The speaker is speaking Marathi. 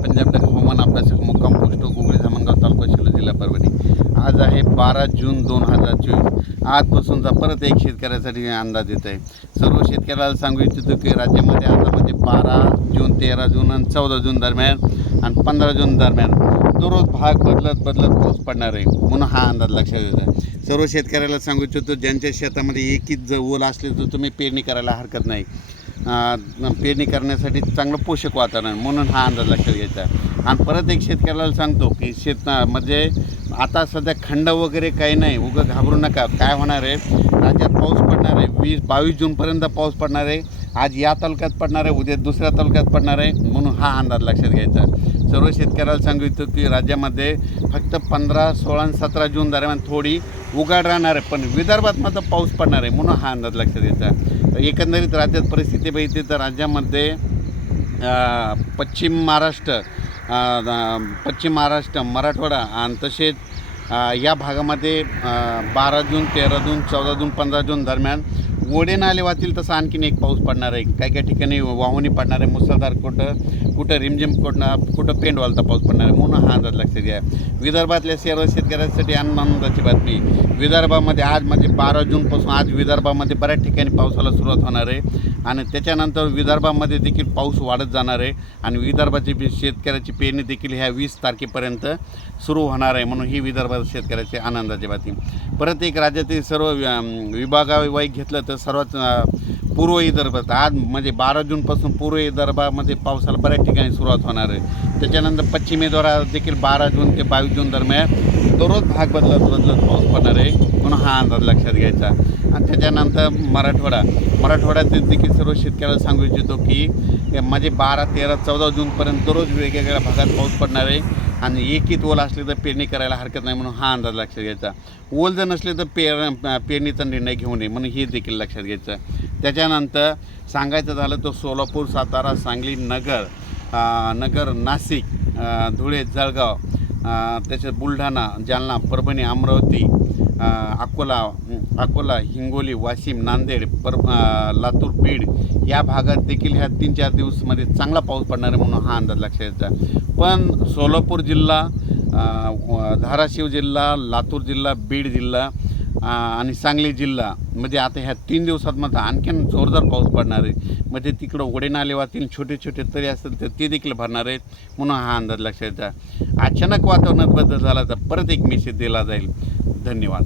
पंजाब हवामान अभ्यासक मुक्काम पोस्ट गुगळी धामणगाव तालुका शिरूर जिल्हा परभणी। आज आहे 12 जून 2024। आजपासूनचा परत एक शेतकऱ्यासाठी अंदाज येत आहे। सर्व शेतकऱ्याला सांगू इच्छितो की राज्यामध्ये आता 12 जून 13 जून आणि 14 जून दरम्यान आणि 15 जून दरम्यान दररोज भाग बदलत पाऊस पडणार आहे, म्हणून हा अंदाज लक्षात येत आहे। सर्व शेतकऱ्याला सांगू इच्छितो ज्यांच्या शेतामध्ये एकच ओल असले तर तुम्ही पेरणी करायला हरकत नाही। पेरणी करण्यासाठी चांगलं पोषक वातावरण, म्हणून हा अंदाज लक्षात घ्यायचा आहे। आणि परत एक शेतकऱ्याला सांगतो की म्हणजे आता सध्या खंड वगैरे काही नाही, उगं घाबरू नका। काय होणार आहे, राज्यात पाऊस पडणार आहे 20-22 जूनपर्यंत पाऊस पडणार आहे। आज या तालुक्यात पडणार आहे, उद्या दुसऱ्या तालुक्यात पडणार आहे, म्हणून हा अंदाज लक्षात घ्यायचा। सर्व शेतकऱ्याला सांगू इच्छितो की राज्यामध्ये फक्त 15, 16 आणि 17 जून दरम्यान थोडी उघाड राहणार आहे, पण विदर्भात मात्र पाऊस पडणार आहे, म्हणून हा अंदाज लक्षात घ्यायचा। एकंदरीत राज्यात परिस्थिती बघितली तर राज्यामध्ये पश्चिम महाराष्ट्र, मराठवाडा आणि तसेच या भागामध्ये 12 जून 13 जून 14 जून 15 जून दरम्यान ओढे नाले वाहतील तसं आणखीन एक पाऊस पडणार आहे। काही ठिकाणी वाहुणी पडणार आहे, मुसळधार, कुठं रिमझिम, कुठं पेंड वालता पाऊस पडणार आहे, म्हणून हा अंदाज लक्षात घ्या। विदर्भातल्या सर्व शेतकऱ्यांसाठी आनंदाची बातमी, विदर्भामध्ये आज 12 जूनपासून आज विदर्भामध्ये बऱ्याच ठिकाणी पावसाला सुरुवात होणार आहे आणि त्याच्यानंतर विदर्भामध्ये देखील पाऊस वाढत जाणार आहे आणि विदर्भाची शेतकऱ्याची पेरणी देखील ह्या 20 तारखेपर्यंत सुरू होणार आहे, म्हणून ही विदर्भात शेतकऱ्याची आनंदाची बातमी। परत एक राज्यातील सर्व विभागावाईज घेतलं तर सर्वात पूर्व विदर्भात आज 12 जूनपासून पूर्व विदर्भामध्ये पावसाला बऱ्याच ठिकाणी सुरुवात होणार आहे। त्याच्यानंतर पश्चिमेद्वारा देखील 12 जून ते 22 जून दरम्यान दररोज भाग बदलत पाऊस पडणार आहे, म्हणून हा अंदाज लक्षात घ्यायचा। आणि त्याच्यानंतर मराठवाड्यातील देखील सर्व शेतकऱ्याला सांगू इच्छितो की 12, 13, 14 जूनपर्यंत दररोज वेगवेगळ्या भागात पाऊस पडणार आहे आणि एकच ओल असले तर पेरणी करायला हरकत नाही, म्हणून हा अंदाज लक्षात घ्यायचा। ओल जर नसले तर पेरणीचा निर्णय घेऊ नये, म्हणून हे देखील लक्षात घ्यायचं। त्याच्यानंतर सांगायचं झालं तर सोलापूर, सातारा, सांगली, नगर, नाशिक, धुळे, जळगाव, त्याच्यात बुलढाणा, जालना, परभणी, अमरावती, अकोला, हिंगोली, वाशिम, नांदेड, लातूर, बीड या भागात देखील ह्या 3-4 दिवसामध्ये चांगला पाऊस पडणार आहे, म्हणून हा अंदाज लक्षात घ्यायचा। पण सोलापूर जिल्हा, धाराशिव जिल्हा, लातूर जिल्हा, बीड जिल्हा आणि सांगली जिल्हा मध्ये आता ह्या 3 दिवसात मात्र आणखीन जोरदार पाऊस पडणार आहे। तिकडं ओढे नाले वाहतील, छोटे तरी असतील तर ते देखील भरणार आहेत, म्हणून हा अंदाज लक्षात घ्यायचा। अचानक वातावरणात बदल झाला तर परत एक मेसेज दिला जाईल। धन्यवाद।